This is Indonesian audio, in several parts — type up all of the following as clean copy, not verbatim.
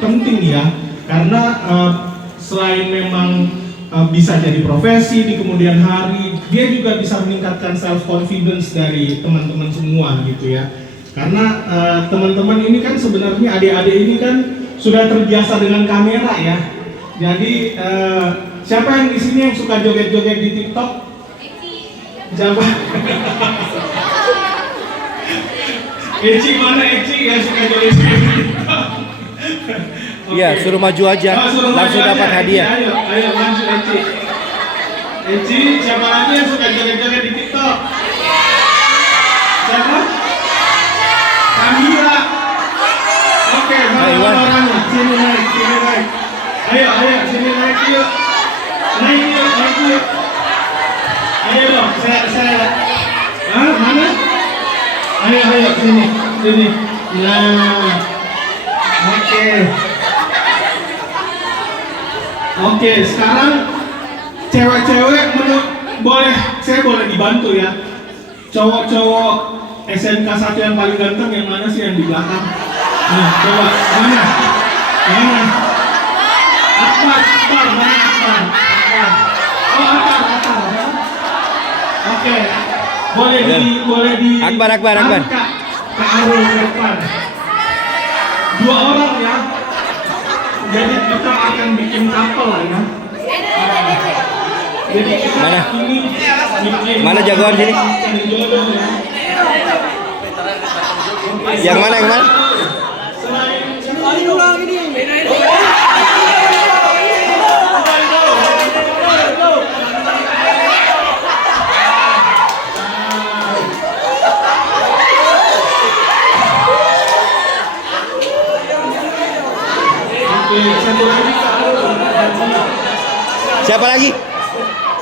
penting ya, karena selain memang bisa jadi profesi di kemudian hari, dia juga bisa meningkatkan self confidence dari teman-teman semua gitu ya. Karena teman-teman ini kan sebenarnya adik-adik ini kan sudah terbiasa dengan kamera ya. Jadi siapa yang di sini yang suka joget-joget di TikTok? Jawab. Eci mana Eci yang suka joget-joget di TikTok? Iya, suruh maju aja, langsung dapat hadiah. Ayo maju Eci. Eci, siapa lagi yang suka joget-joget di TikTok? Siapa? Kamila. Oke, mana orangnya? Sini naik. Ayo, sini naik yuk. Naik yuk. Ayo dong, saya. Mana? Ayo, sini. Nah, Oke, sekarang cewek-cewek saya boleh dibantu ya. Cowok-cowok SMK 1 yang paling ganteng yang mana sih yang di belakang? Nah, coba mana? Akbar. Oh, Akbar. Oke. Boleh di Akbar. Kak Arul Akbar. 2 orang ya. Jadi kita akan bikin couple lah ya. Jadi kita Mana? ini bikin Mana jagoan sini? jodoh ya. Yang mana?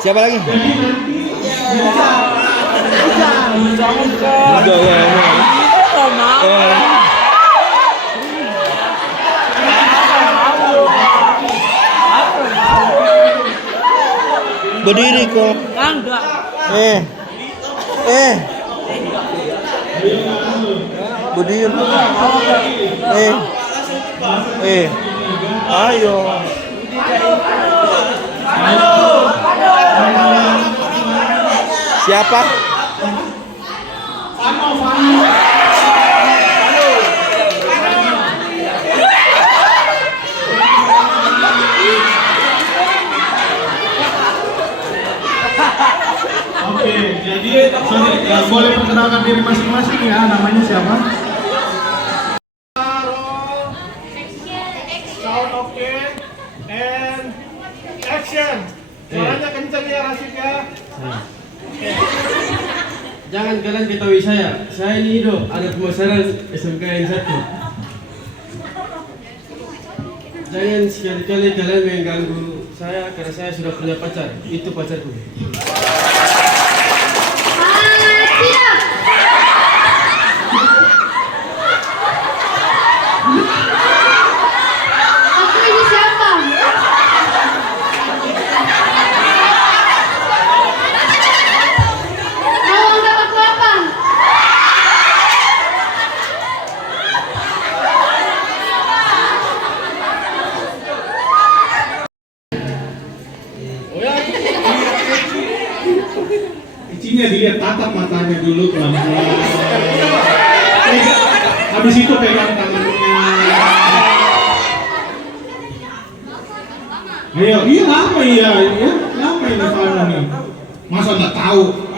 Siapa lagi? Berdiri kok. Berdiri. Ayo. Siapa? Oke, jadi boleh perkenalkan diri masing-masing ya, namanya siapa? Sound oke, and action. Suaranya kencang ya Rasid ya. Jangan kalian ketahui saya ini hidup ada pemasaran SMK yang 1. Jangan sekali-kali kalian mengganggu saya karena saya sudah punya pacar, itu pacarku. Icinya dilihat, tatap matanya dulu pelan-pelan. Habis itu pegang tangannya. Ayo, lama ini kamu nih. Masa nggak tahu?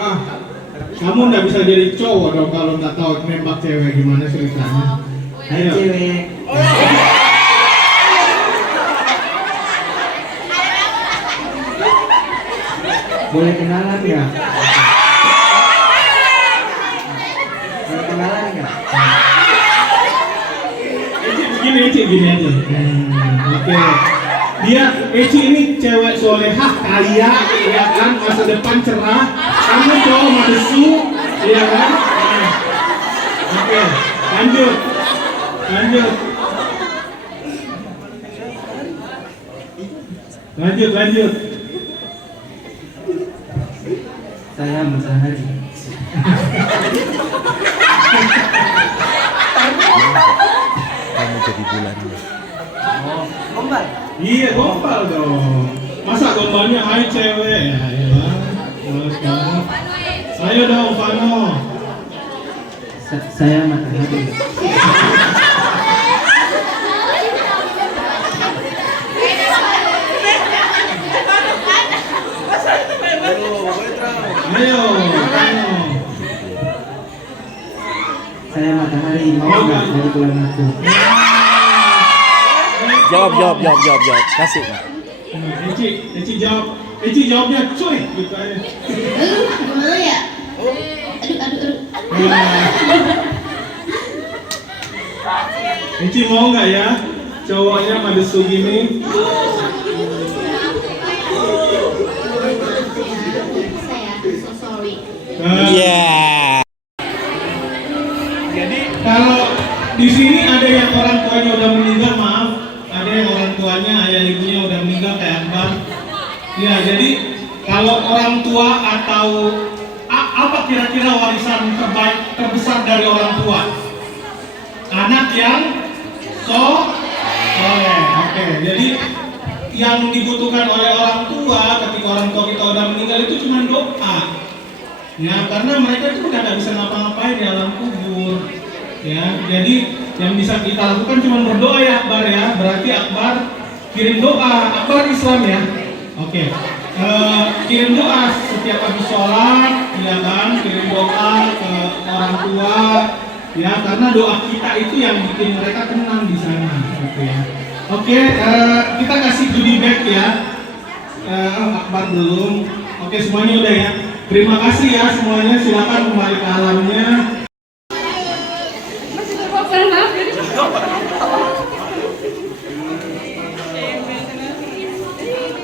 Kamu nggak bisa jadi cowok dong kalau nggak tahu nembak cewek gimana ceritanya. Ayo. Boleh kenalan nggak? Gini aja. Oke. Dia Eci ini cewek solehah kaya, ya kan, masa depan cerah. Kamu cowok madesu, ya kan? Oke, lanjut. Lanjut. Saya Mas Haji. Kamu jadi bulannya. Gombal. Iya, gombal dong. Masa gombalnya hai cewek? Ya, ya. Males banget. Ayo dong, Vano. Saya matahari. Ayo, Vano. Saya matahari, mau nggak dari bulan aku? Jawab. Kasih. Eci jawab. Eci jawabnya cuy gitu aja. Gimana ya? Aduh. Eci mau nggak ya cowoknya madesu gini? Saya so sorry. Iya. Jadi kalau di sini ada yang orang tuanya udah meninggal, maaf, ada yang orang tuanya ayah ibunya udah meninggal kayak Akbar. Ya, jadi kalau orang tua atau apa kira-kira warisan terbaik terbesar dari orang tua? Anak yang soleh. Oke, jadi yang dibutuhkan oleh orang tua ketika orang tua kita udah meninggal itu cuma doa. Ya, karena mereka itu udah nggak bisa ngapa-ngapain di alam kubur. Ya, jadi yang bisa kita lakukan cuma berdoa ya Akbar ya. Berarti Akbar kirim doa. Akbar Islam ya. Oke. Kirim doa setiap habis sholat, ya kan? Kirim doa ke orang tua, ya karena doa kita itu yang bikin mereka tenang di sana, gitu ya. Oke, kita kasih goodie bag ya. Akbar belum. Oke, semuanya udah ya. Terima kasih ya semuanya. Silakan kembali ke alamnya.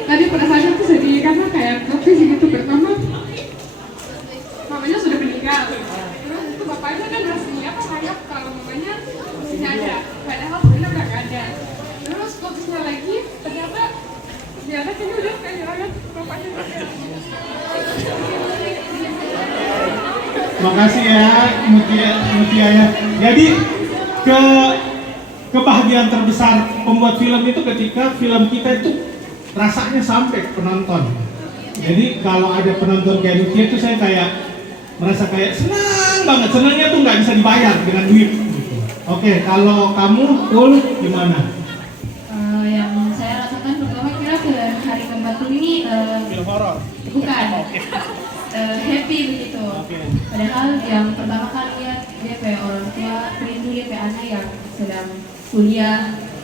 Tadi perasaannya tuh sedih karena kayak tropis gitu. Pertama mamanya sudah meninggal, terus itu bapaknya kan masih menganggap kalau mamanya masih ada, padahal sebenarnya udah gak ada. Terus tropusnya lagi ternyata kayaknya udah kehilangan bapaknya. Makasih ya Mutia ya. Jadi kebahagiaan terbesar pembuat film itu ketika film kita itu rasanya sampai ke penonton. Jadi kalau ada penonton kayak Mutia itu saya kayak merasa kayak senang banget. Senangnya tuh nggak bisa dibayar dengan duit. Gitu. Oke, kalau kamu Ul gimana? Yang saya rasakan pertama kira ke hari keempat ini Film horor. bukan happy begitu. Padahal yang pertama kali lihat dia kayak orang tua rindu dia kayak anak yang sedang kuliah.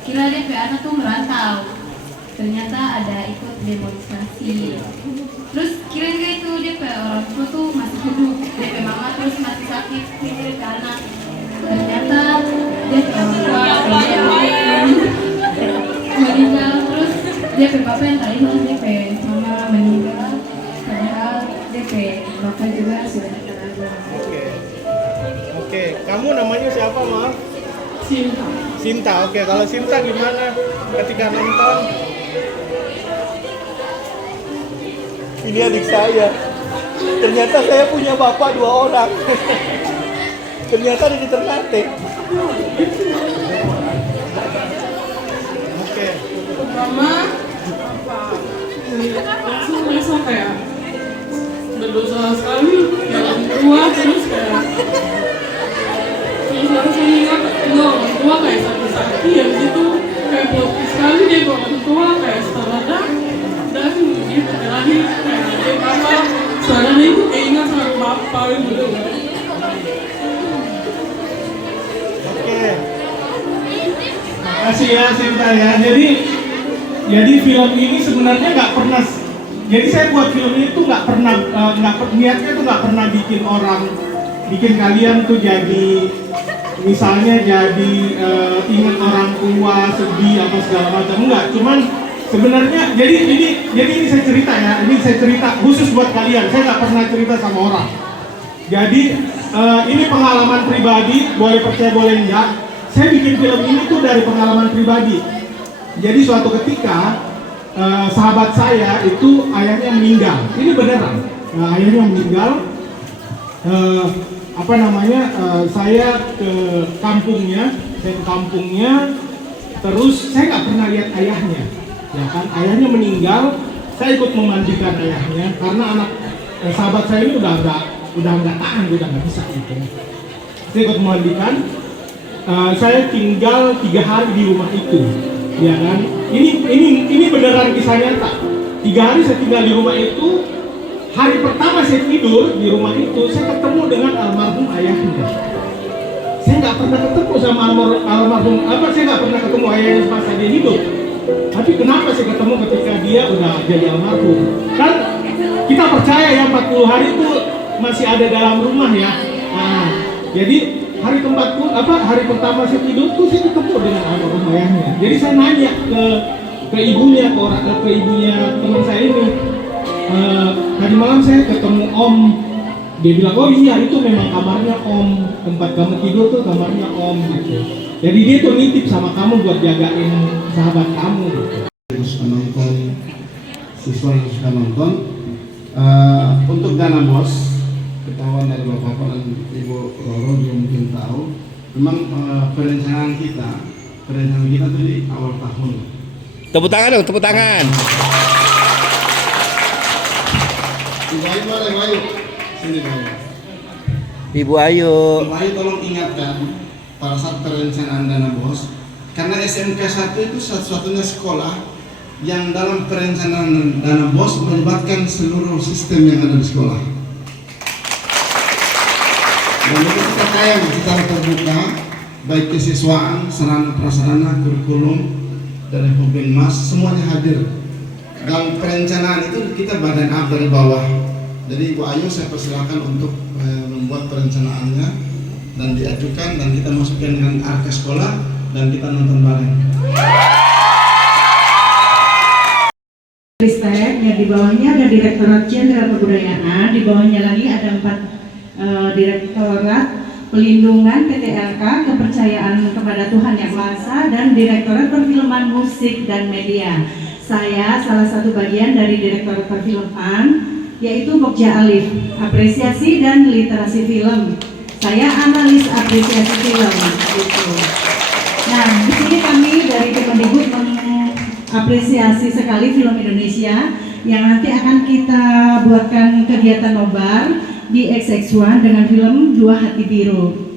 Kira dia kayak anak tuh merantau. Ternyata ada ikut demonstrasi. Terus kira juga itu dia kayak orang tua tuh masih hidup. Dia kayak mama terus masih sakit. Dia kayak anak. Ternyata dia kayak orang tua meninggal. Terus dia kayak papa yang tadi dia kayak mama meninggal. Padahal dia kayak bapak juga sudah terlalu. Oke. Kamu namanya siapa, Ma? Cinta. Sinta. Oke, kalau Sinta gimana ketika nonton? Ini adik saya. Ternyata saya punya bapak 2 orang. Ternyata ada di Ternate. Oke. Pertama langsung merasa kayak berdosa sekali ya orang tua. Terus kayak langsung ingat orang tua kayak sakit-sakit ya gitu, kayak buat sekali dia ke orang tua kayak setelah dan dia terakhir kayak dia papa setelah itu kayak ingat sama bapak gitu. Oke. Makasih ya Sinta ya. Jadi film ini sebenarnya nggak pernah. Jadi saya buat film ini tuh nggak pernah niatnya tuh nggak pernah bikin kalian tuh jadi misalnya jadi ingat orang tua sedih apa segala macam, enggak. Cuman sebenarnya jadi ini saya cerita ya. Ini saya cerita khusus buat kalian. Saya nggak pernah cerita sama orang. Jadi ini pengalaman pribadi, boleh percaya boleh enggak. Saya bikin film ini tuh dari pengalaman pribadi. Jadi suatu ketika sahabat saya itu ayahnya meninggal. Ini beneran. Ayahnya meninggal. Saya ke kampungnya. Terus saya nggak pernah lihat ayahnya, ya kan? Ayahnya meninggal, saya ikut memandikan ayahnya karena sahabat saya ini udah nggak tahan, udah nggak bisa gitu. Saya ikut memandikan. Saya tinggal 3 hari di rumah itu, ya kan? Ini beneran kisah nyata. 3 hari saya tinggal di rumah itu. Hari pertama saya tidur di rumah itu, saya ketemu dengan almarhum ayahnya. Saya nggak pernah ketemu sama almarhum, saya nggak pernah ketemu ayahnya semasa dia hidup. Tapi kenapa saya ketemu ketika dia udah jadi almarhum? Kan kita percaya ya 40 hari itu masih ada dalam rumah ya. Nah, jadi hari pertama saya tidur tuh saya ketemu dengan almarhum ayahnya. Jadi saya nanya ke ibunya, ke ibunya teman saya ini. Tadi malam saya ketemu Om. Dia bilang, oh iya itu memang kamarnya Om, tempat kamu tidur tuh kamarnya Om gitu. Jadi dia tuh nitip sama kamu buat jagain sahabat kamu gitu. Penonton, siswa yang sudah nonton, untuk dana bos, ketahuan dari Bapak dan Ibu Roro juga mungkin tahu, memang perencanaan kita tuh di awal tahun. Tepuk tangan dong, tepuk tangan. Ibu Ayu mana, Ibu Ayu? Sini, Ibu Ayu. Ibu Ayu. Ibu Ayu tolong ingatkan pada saat perencanaan dana bos, karena SMK 1 itu satu-satunya sekolah yang dalam perencanaan dana bos melibatkan seluruh sistem yang ada di sekolah. Dan itu kita tayang secara terbuka, baik kesiswaan, sarana prasarana, kurikulum, dari Humas, semuanya hadir. Dalam perencanaan itu kita badan up dari bawah. Jadi Ibu Ayu saya persilakan untuk membuat perencanaannya dan diajukan dan kita masukkan dengan arka sekolah dan kita nonton bareng. Ristek, ya di bawahnya ada Direktorat Jenderal Kebudayaan, di bawahnya lagi ada 4 Direktorat Pelindungan PTLK, Kepercayaan kepada Tuhan Yang Maha Esa, dan Direktorat Perfilman Musik dan Media. Saya salah satu bagian dari Direktorat Perfilman, yaitu Pokja Alif, Apresiasi dan Literasi Film. Saya analis apresiasi film, gitu. Nah, di sini kami dari Kemendikbud mengapresiasi sekali film Indonesia yang nanti akan kita buatkan kegiatan nobar di XX1 dengan film Dua Hati Biru.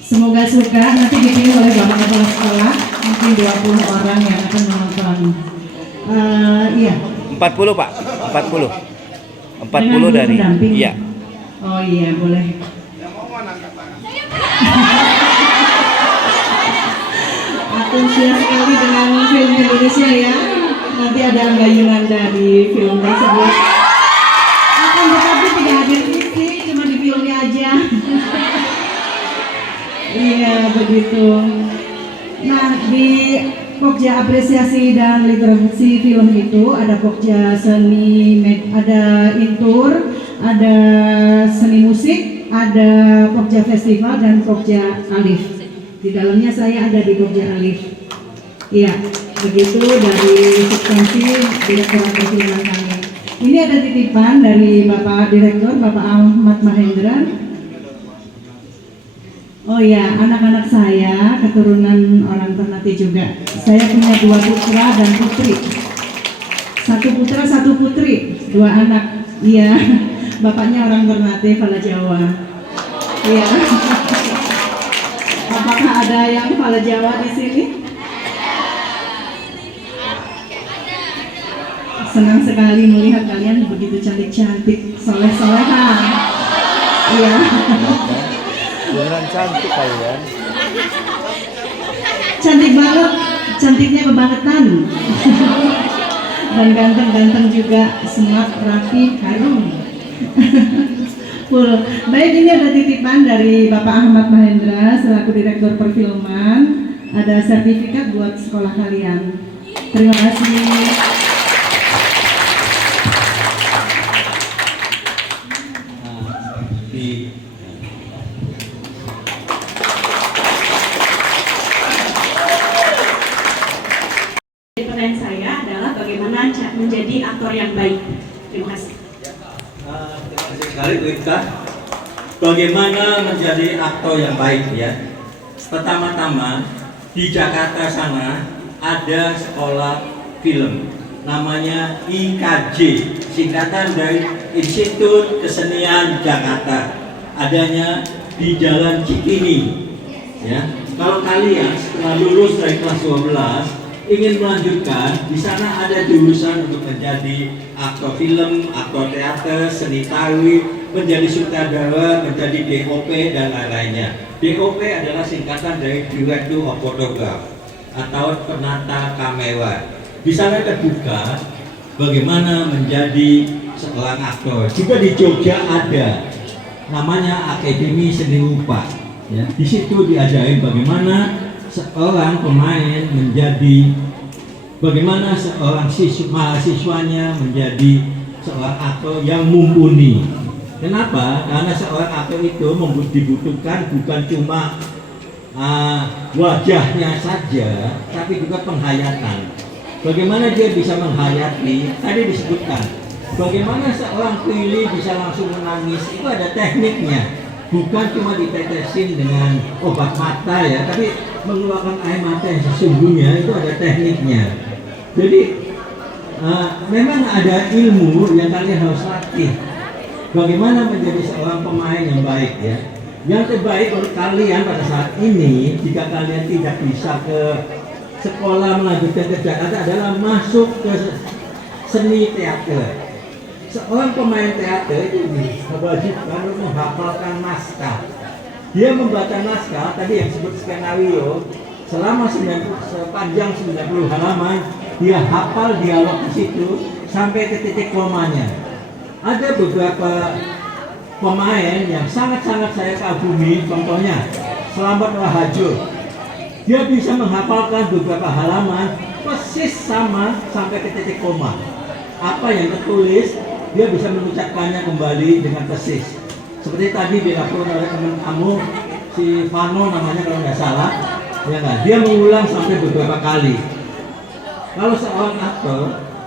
Semoga suka, nanti dipilih oleh Bapak Kepala Sekolah, mungkin 20 orang yang akan menonton. Iya. 40 Pak, 40. 40 dari. Iya. Oh iya, boleh. Antusias sekali dengan film Indonesia ya. Nanti ada anggayunan dari film tersebut. Akan tetapi tidak hadir visi, cuma di filmnya aja. Iya begitu. Nah di Pokja Apresiasi dan Literasi Film itu ada Pokja Seni, ada Intur, ada Seni Musik, ada Pokja Festival dan Pokja Alif. Di dalamnya saya ada di Pokja Alif. Iya, begitu dari substansi Direktorat Perfilman kami. Ini ada titipan dari Bapak Direktur, Bapak Ahmad Mahendra. Oh ya, anak-anak saya keturunan orang Ternate juga. Saya punya 2 putra dan putri. 1 putra, 1 putri, 2 anak. Iya, bapaknya orang Ternate, Fala Jawa. Iya. Apakah ada yang Fala Jawa di sini? Senang sekali melihat kalian begitu cantik-cantik, soleh-soleha. Iya. Beneran cantik kalian. Cantik banget, cantiknya kebangetan. Dan ganteng-ganteng juga, smart, rapi, harum. Full. Baik, ini ada titipan dari Bapak Ahmad Mahendra selaku Direktur Perfilman. Ada sertifikat buat sekolah kalian. Terima kasih. Pertanyaan saya adalah bagaimana menjadi aktor yang baik. Terima kasih. Terima kasih sekali Bu Ika. Bagaimana menjadi aktor yang baik ya? Pertama-tama di Jakarta sana ada sekolah film namanya IKJ, singkatan dari Institut Kesenian Jakarta, adanya di Jalan Cikini. Ya, kalau kalian setelah lulus dari kelas 12 ingin melanjutkan, di sana ada jurusan untuk menjadi aktor film, aktor teater, seni tari, menjadi sutradara, menjadi DOP dan lain-lainnya. DOP adalah singkatan dari Director of Photograph atau penata kamera. Di sana terbuka bagaimana menjadi seorang aktor. Juga di Jogja ada namanya Akademi Seni Rupa. Ya, di situ diajarin bagaimana seorang pemain menjadi, bagaimana seorang mahasiswanya menjadi seorang aktor yang mumpuni. Kenapa? Karena seorang aktor itu dibutuhkan bukan cuma wajahnya saja, tapi juga penghayatan. Bagaimana dia bisa menghayati, tadi disebutkan bagaimana seorang Prilly bisa langsung menangis, itu ada tekniknya. Bukan cuma ditetesin dengan obat mata ya, tapi mengeluarkan air mata yang sesungguhnya, itu ada tekniknya. Jadi memang ada ilmu yang kalian harus latih. Bagaimana menjadi seorang pemain yang baik ya. Yang terbaik untuk kalian pada saat ini, jika kalian tidak bisa ke sekolah melanjutkan ke Jakarta, adalah masuk ke seni teater. Seorang pemain teater itu diwajibkan untuk menghafalkan naskah. Dia membaca naskah, tadi yang disebut skenario, selama sepanjang 90 halaman, dia hafal dialog di situ sampai ke titik komanya. Ada beberapa pemain yang sangat-sangat saya kagumi, contohnya Slamet Rahajur. Dia bisa menghafalkan beberapa halaman persis sama sampai ke titik koma. Apa yang tertulis, dia bisa mengucapkannya kembali dengan persis. Seperti tadi dilakukan oleh teman kamu, si Vano namanya kalau nggak salah, ya nggak? Dia mengulang sampai beberapa kali. Kalau seorang aktor,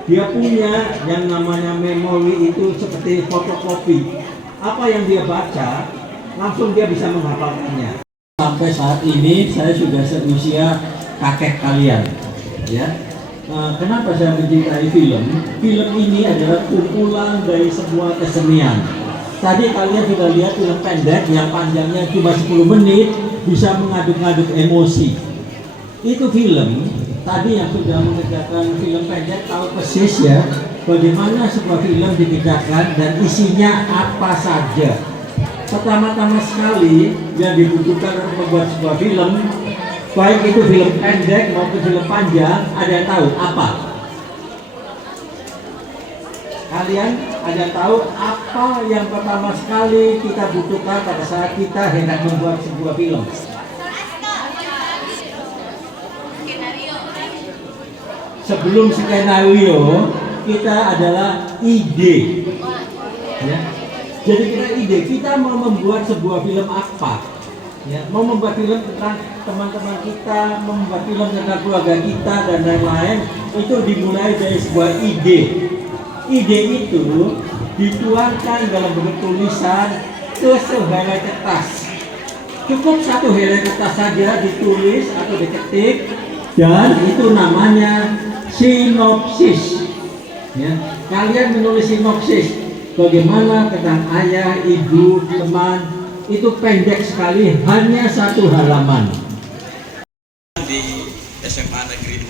dia punya yang namanya memori itu seperti fotokopi. Apa yang dia baca, langsung dia bisa menghafalkannya. Sampai saat ini saya sudah seusia kakek kalian, ya. Kenapa saya mencintai film? Film ini adalah kumpulan dari semua kesenian. Tadi kalian sudah lihat film pendek yang panjangnya cuma 10 menit bisa mengaduk-aduk emosi. Itu film. Tadi yang sudah mengerjakan film pendek tahu persis ya bagaimana sebuah film dikerjakan dan isinya apa saja. Pertama-tama sekali yang dibutuhkan untuk membuat sebuah film, baik itu film pendek maupun film panjang, ada yang tahu apa? Kalian ada yang tahu apa yang pertama sekali kita butuhkan pada saat kita hendak membuat sebuah film? Sebelum skenario, kita adalah ide. Ya. Jadi kita ide, kita mau membuat sebuah film apa? Ya, mau membuat film tentang teman-teman kita, mau membuat film tentang keluarga kita dan lain-lain, itu dimulai dari sebuah ide. Ide itu dituangkan dalam bentuk tulisan ke sehelai kertas. Cukup satu helai kertas saja ditulis atau diketik, dan itu namanya sinopsis. Ya, kalian menulis sinopsis. Bagaimana tentang ayah, ibu, teman, itu pendek sekali, hanya 1 halaman. Di SMA Negeri 2,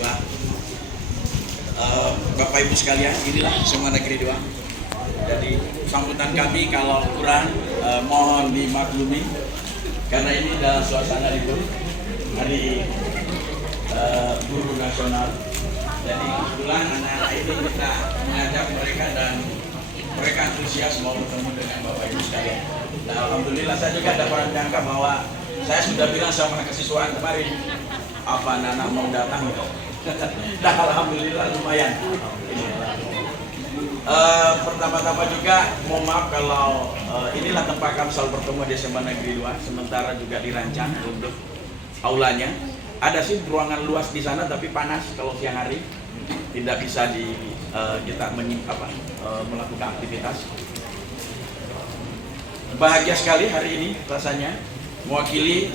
Bapak Ibu sekalian, inilah SMA Negeri 2. Jadi sambutan kami kalau kurang mohon dimaklumi, karena ini dalam suasana libur hari Guru Nasional. Jadi kebetulan anak-anak ini kita mengajak mereka dan mereka antusias mau bertemu dengan Bapak Ibu sekalian. Dan alhamdulillah saya juga dapat menyangka bahwa saya sudah bilang sama kesiswaan kemarin, apa anak-anak mau datang? Dan alhamdulillah lumayan. Pertama-tama juga mohon maaf kalau inilah tempat kami selalu bertemu di SMA Negeri 2. Sementara juga dirancang untuk aulanya. Ada sih ruangan luas di sana tapi panas kalau siang hari, tidak bisa kita melakukan aktivitas. Bahagia sekali hari ini rasanya mewakili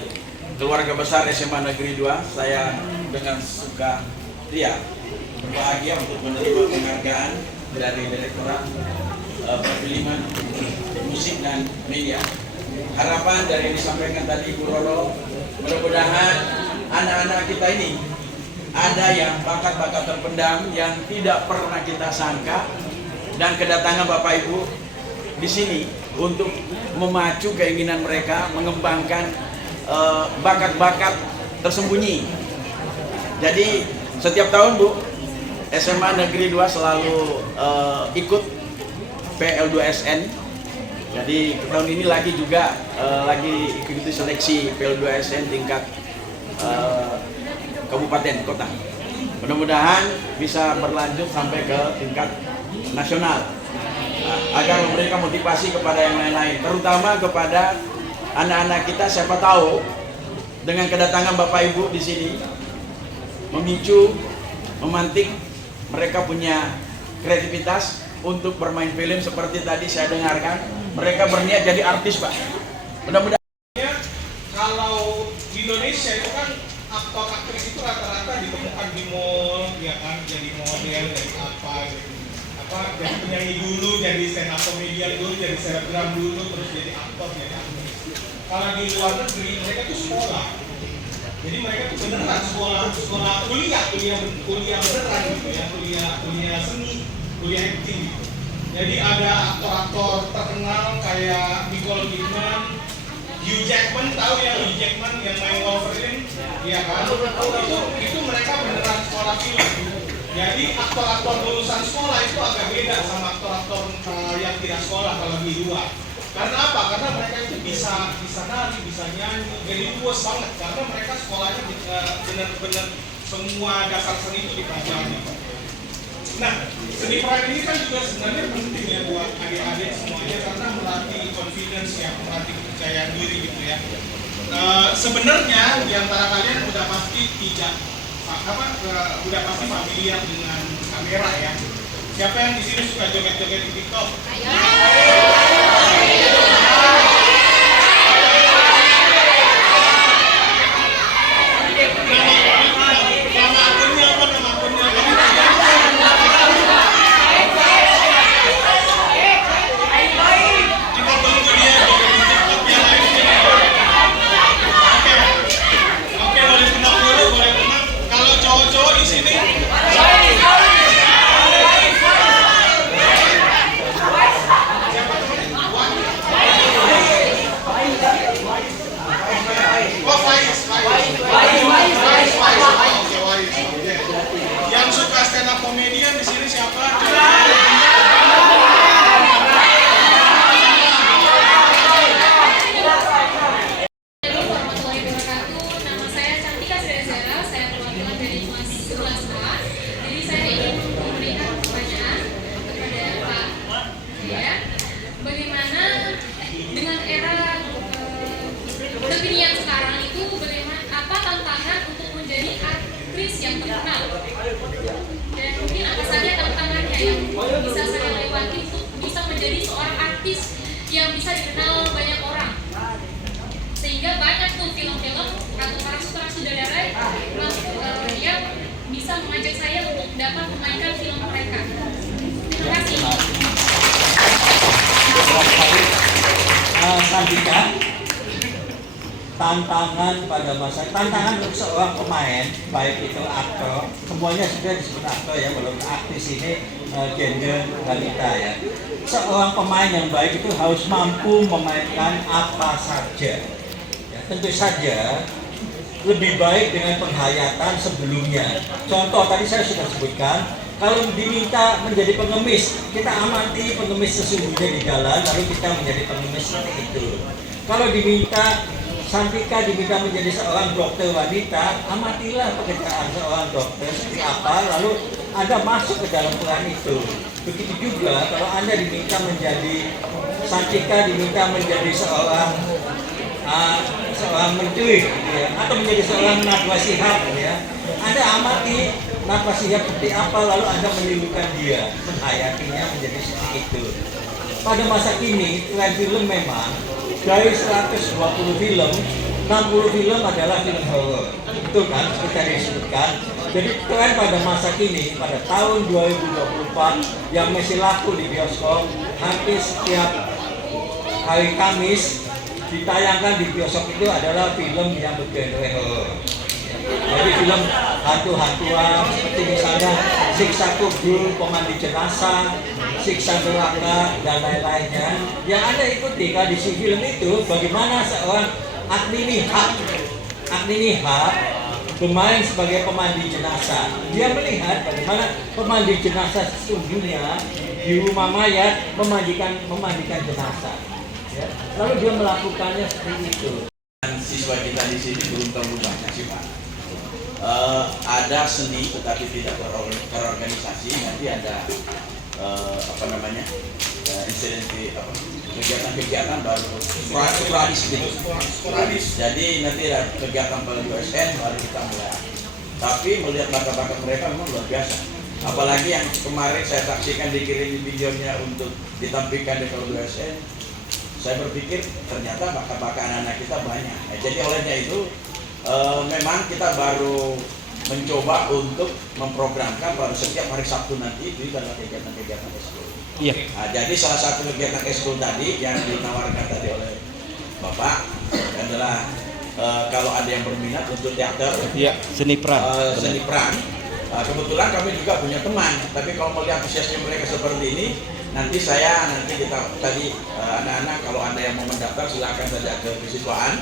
keluarga besar SMA Negeri 2. Saya dengan suka Ria berbahagia untuk menerima penghargaan dari Direktorat Perfilman, Musik dan Media. Harapan dari yang disampaikan tadi Bu Roro, mudah-mudahan anak-anak kita ini ada yang bakat-bakat terpendam yang tidak pernah kita sangka, dan kedatangan Bapak Ibu di sini untuk memacu keinginan mereka mengembangkan bakat-bakat tersembunyi. Jadi setiap tahun Bu, SMA Negeri 2 selalu ikut PL2SN. Jadi tahun ini lagi juga lagi ikuti seleksi PL2SN tingkat kabupaten kota. Mudah-mudahan bisa berlanjut sampai ke tingkat nasional, agar memberikan motivasi kepada yang lain-lain, terutama kepada anak-anak kita. Siapa tahu dengan kedatangan Bapak Ibu di sini memicu, memantik mereka punya kreativitas untuk bermain film. Seperti tadi saya dengarkan mereka berniat jadi artis, Pak. Mudah-mudahan. Kalau di Indonesia itu kan aktor aktris itu rata-rata ditemukan di mall, ya kan, jadi model, jadi apa, jadi penyanyi dulu, jadi stand up comedian dulu, jadi selebgram dulu, terus jadi aktor, jadi aktris. Kalau di luar negeri mereka tuh sekolah. Jadi mereka tuh beneran sekolah kuliah beneran gitu ya, kuliah seni, kuliah acting gitu. Jadi ada aktor-aktor terkenal kayak Nicole Kidman, Hugh Jackman, tahu ya Hugh Jackman yang main Wolverine, ya kan? Itu mereka beneran sekolah film. Jadi aktor-aktor lulusan sekolah itu agak beda sama aktor-aktor yang tidak sekolah kalau di luar. Karena apa? Karena mereka itu bisa nari, bisa nyanyi, jadi luas banget. Karena mereka sekolahnya benar-benar semua dasar seni itu dipelajari. Nah, seni peran ini kan juga sebenarnya penting ya buat adik-adik semuanya, karena melatih confidence ya, melatih kepercayaan diri gitu ya. Sebenarnya di antara kalian udah pasti udah pasti familiar dengan kamera ya. Siapa yang di sini suka joget-joget di TikTok? Nama akunnya apa? Nama akunnya? Kita tunggu dia joget di TikTok yang lain. Oke, boleh tenang dulu, boleh tenang. Kalau cowok-cowok di sini. Yang suka stand up comedian di sini siapa? Nama saya Cantika Srezara, saya perwakilan dari kelas 11A. Jadi saya ingin memberikan pertanyaan kepada Pak Jaya. Bagaimana dengan era kekinian sekarang itu, bagaimana apa tantangan untuk menjadi aktris yang terkenal? Dan mungkin apa saja tantangannya yang bisa saya lewati untuk bisa menjadi seorang artis yang bisa dikenal banyak orang? Sehingga banyak tuh film-film atau para sutradara yang bisa mengajak saya untuk dapat memainkan film mereka. Terima kasih. Cantika, tantangan pada tantangan untuk seorang pemain, baik itu aktor, semuanya sudah disebut aktor ya, belum aktris ini gender wanita ya. Seorang pemain yang baik itu harus mampu memainkan apa saja. Ya, tentu saja lebih baik dengan penghayatan sebelumnya. Contoh tadi saya sudah sebutkan, kalau diminta menjadi pengemis, kita amati pengemis sesungguhnya di jalan, lalu kita menjadi pengemis seperti itu. Kalau Cantika diminta menjadi seorang dokter wanita, amatilah pekerjaan seorang dokter seperti apa, lalu Anda masuk ke dalam peran itu. Begitu juga kalau Anda diminta menjadi, Cantika diminta menjadi seorang menteri gitu ya, atau menjadi seorang Najwa Shihab gitu ya. Anda amati Najwa Shihab seperti apa, lalu Anda menirukan dia, menghayatinya menjadi seperti itu. Pada masa kini, selain film memang dari 120 film, 60 film adalah film horor. Betul kan? Seperti yang disebutkan, Jadi tren pada masa kini, pada tahun 2024 yang masih laku di bioskop, hampir setiap hari Kamis ditayangkan di bioskop itu adalah film yang bergenre horor. Jadi film hantu-hantuan seperti misalnya Siksa Kubur, Pemandi Jenazah, Siksa Neraka, dan lain-lainnya. Yang Anda ikuti di film itu bagaimana seorang Agni Nihab bermain sebagai pemandi jenazah. Dia melihat bagaimana pemandi jenazah sesungguhnya di rumah mayat memandikan jenazah. Ya. Lalu dia melakukannya seperti itu. Dan siswa kita di sini beruntung banyak sih Pak. Ada seni tetapi tidak terorganisasi. Nanti ada kegiatan baru sporadis. Jadi nanti ada kegiatan pada USN baru kita mulai. Tapi melihat bakat-bakat mereka memang luar biasa. Apalagi yang kemarin saya saksikan dikirim videonya untuk ditampilkan di USN. Saya berpikir ternyata bakat-bakat anak-anak kita banyak. Jadi olehnya itu memang kita baru mencoba untuk memprogramkan pada setiap hari Sabtu nanti itu adalah kegiatan-kegiatan eskul. Iya. Nah, jadi salah satu kegiatan eskul tadi yang ditawarkan tadi oleh Bapak adalah kalau ada yang berminat untuk teater, Iya, seni peran. seni peran. Kebetulan kami juga punya teman, tapi kalau melihat antusiasme mereka seperti ini, nanti kita tadi anak-anak kalau ada yang mau mendaftar silakan saja ke kesiswaan.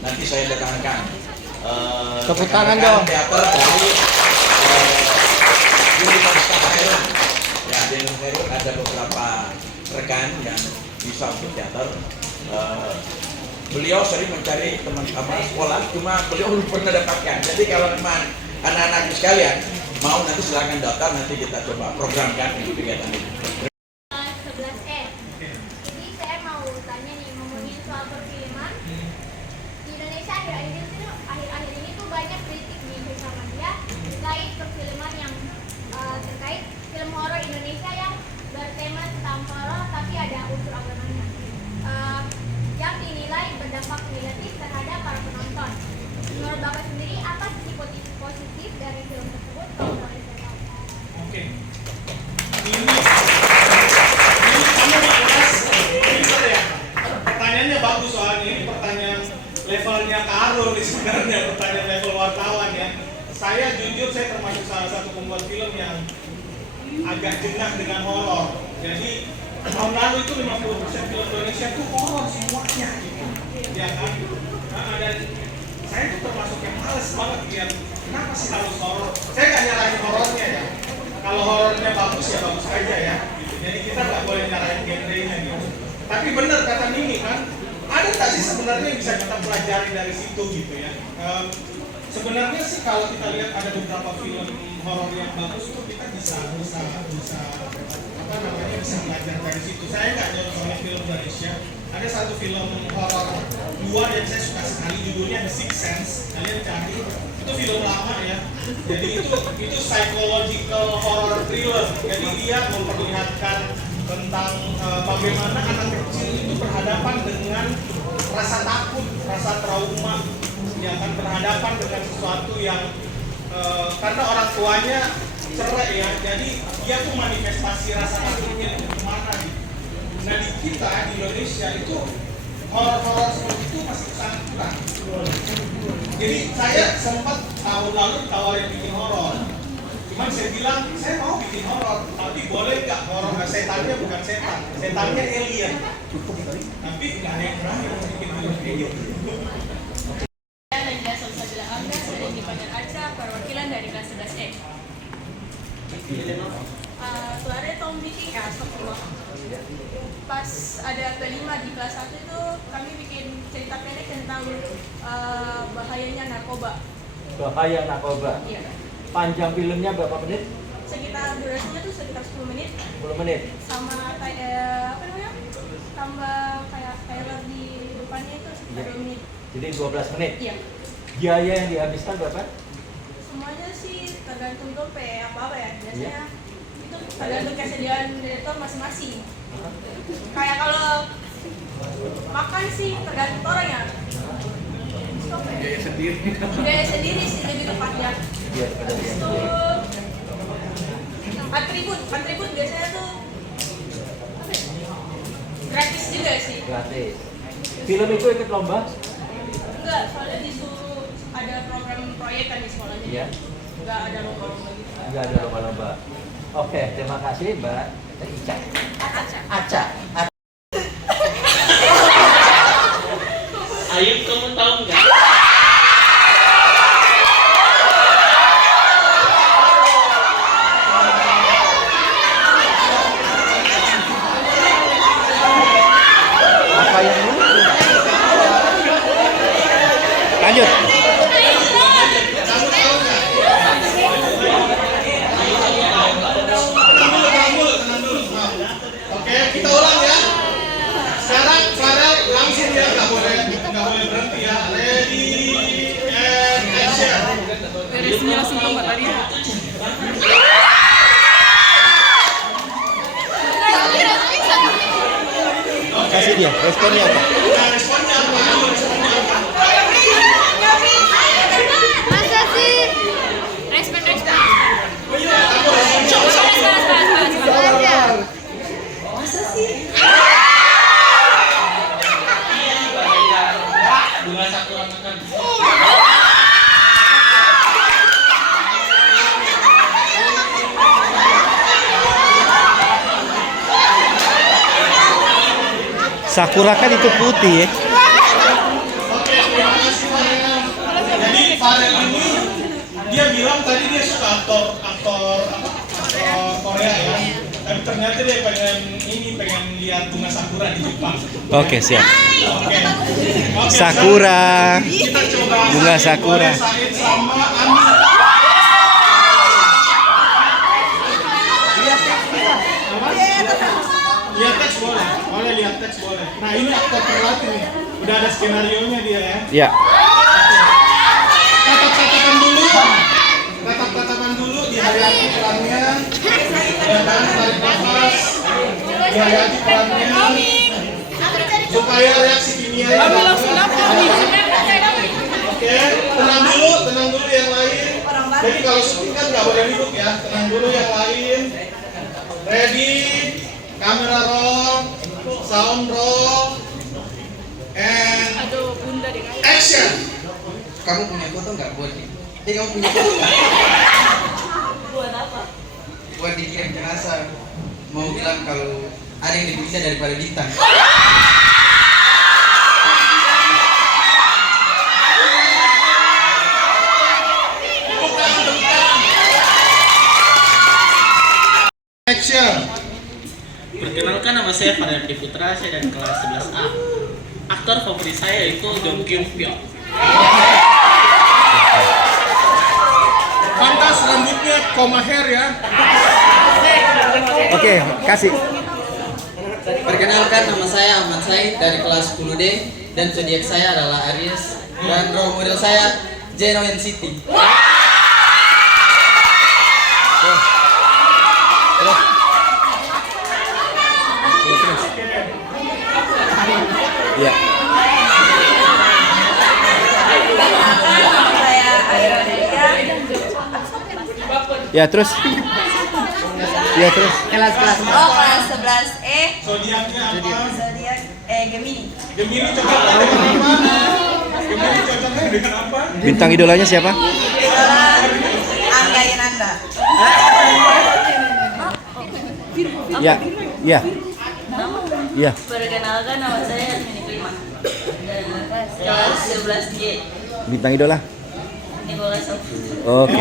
Nanti saya datangkan Tepuk tangan dong. teater dari Universitas Herun. Ya, di Herun ada beberapa rekan yang bisa untuk teater. Beliau sering mencari teman-teman sekolah, cuma beliau belum pernah dapatkan. Jadi kalau memang anak-anak sekalian mau nanti silakan daftar, nanti kita coba programkan untuk kegiatan ini. 11E. Jadi saya mau tanya nih, ngomongin soal perfilman di Indonesia akhir-akhir ini tuh banyak kritik di sosial media terkait perfilman yang terkait film horor Indonesia yang bertema tentang horor tapi ada unsur agamanya yang dinilai berdampak negatif terhadap para penonton. Menurut Bapak sendiri apa sisi positif dari film tersebut kalau boleh saya tahu? Oke. Ini ya. Pertanyaannya bagus soalnya ini pertanyaan levelnya Karul nih sebenarnya, pertanyaan level wartawan ya. Saya jujur saya termasuk salah satu pembuat film yang agak jengah dengan horor. Jadi tahun lalu itu 50% film Indonesia itu horor semuanya gitu. Ya kan? Dan saya itu termasuk yang males banget lihat kenapa sih harus horor. Saya nggak nyalahin horornya ya. Kalau horornya bagus ya bagus aja ya. Gitu. Jadi kita nggak boleh nyalahin genre-nya gitu. Tapi benar kata Mimi kan, ada nggak sih sebenarnya yang bisa kita pelajari dari situ gitu ya. Sebenarnya sih kalau kita lihat ada beberapa film horor yang bagus itu kita bisa belajar dari situ. Saya nggak tahu soal film Indonesia. Ada satu film horor luar yang saya suka sekali, judulnya The Sixth Sense. Kalian cari, itu film lama ya. Jadi itu psychological horror thriller. Jadi dia memperlihatkan tentang bagaimana anak kecil itu berhadapan dengan rasa takut, rasa trauma, ya kan, berhadapan dengan sesuatu yang karena orang tuanya cerai ya, jadi dia tuh manifestasi rasa takutnya itu kemana gitu. Nah di kita di Indonesia itu horor-horor seperti itu masih sangat kurang. Jadi saya sempat tahun lalu tawarin bikin horor. Cuman saya bilang, saya mau bikin horor, tapi boleh nggak horor setannya bukan setan, setannya alien. Tapi nggak ada yang berani bikin film kayak gitu. Najla Salsabila Amda, sedang di Bandar Aceh, perwakilan dari kelas 11E. Suara tahun bikin pas ada kelima di kelas 1 itu kami bikin cerita pendek tentang bahayanya narkoba. Bahaya narkoba. Iya. Panjang filmnya berapa menit? Sekitar durasinya tuh sekitar 10 menit. 10 menit. Sama tambah kayak trailer di depannya itu sekitar 2 menit. Jadi 12 menit. Iya. Biaya yang dihabiskan berapa? Semuanya sih tergantung dope apa ya biasanya. Itu tergantung kesediaan direktur masing-masing. Kayak kalau makan sih tergantung orang ya. Biaya sendiri. Biaya sendiri sih lebih tepatnya. Atribut biasanya tuh gratis juga sih. Gratis. Film itu ikut lomba? Enggak, soalnya disuruh ada program proyek kan di sekolahnya. Iya. Enggak ada lomba-lomba gitu. Enggak ada lomba-lomba. Oke, terima kasih Mbak Ica. Aca. Ayub, kamu tahu nggak? Apa yang lucu? Lanjut. Oke, kita ulang ya. Sekarang Farel langsung ya, nggak boleh berhenti ya. Ready and action. Beresnya langsung lomba tadi. Kasih dia, responnya apa? Responnya apa? Masa sih? Respon. Masa sih? Bunga sakura makan. Sakura kan itu putih ya. Oke, terima kasih Farel. Jadi Farel ini dia bilang tadi dia suka aktor Korea ya. Tapi ternyata dia pengen lihat bunga sakura di Jepang. Oke, siap. Oke. Sakura. Kita coba Bunga Said, sakura. boleh Said sama Ami. Lihat teks boleh lihat teks boleh. Nah ini aktor terlatih nih, udah ada skenario-nya dia ya. Ya. Tatap-tatapan dulu, dihayati perannya, ya kan, tarik nafas, dihayati perannya, supaya reaksi kimia Oke, tenang dulu yang lain. Jadi kalau syuting kan nggak boleh duduk ya, tenang dulu yang lain. Ready, kamera roll, sound roll, and action. Kamu punya foto nggak buat ini? Kamu punya foto nggak? Buat apa? Buat dikirim ke NASA. Mau bilang kalau ada yang lebih bisa daripada bintang. Action. Perkenalkan, nama saya Farel Putra, saya dari kelas 11A. Aktor favorit saya itu Jong Kyung Pyo. Pantas rambutnya koma hair ya. Oke, kasih. Perkenalkan, nama saya Ahmad Said dari kelas 10D dan zodiak saya adalah Aries dan role model saya Jeno NCT. Ya. Ya terus. Ya terus. Kelas 11E. Zodiaknya apa? Zodiak Gemini. Gemini cocoknya dengan apa? Gemini cocoknya dengan apa? Bintang idolanya siapa? Idola Angga Yunanda. Ya. Ya. Ya. Perkenalkan, nama saya Yasmini Klima dari kelas 11G. Bintang idola. Nicholas. Oke.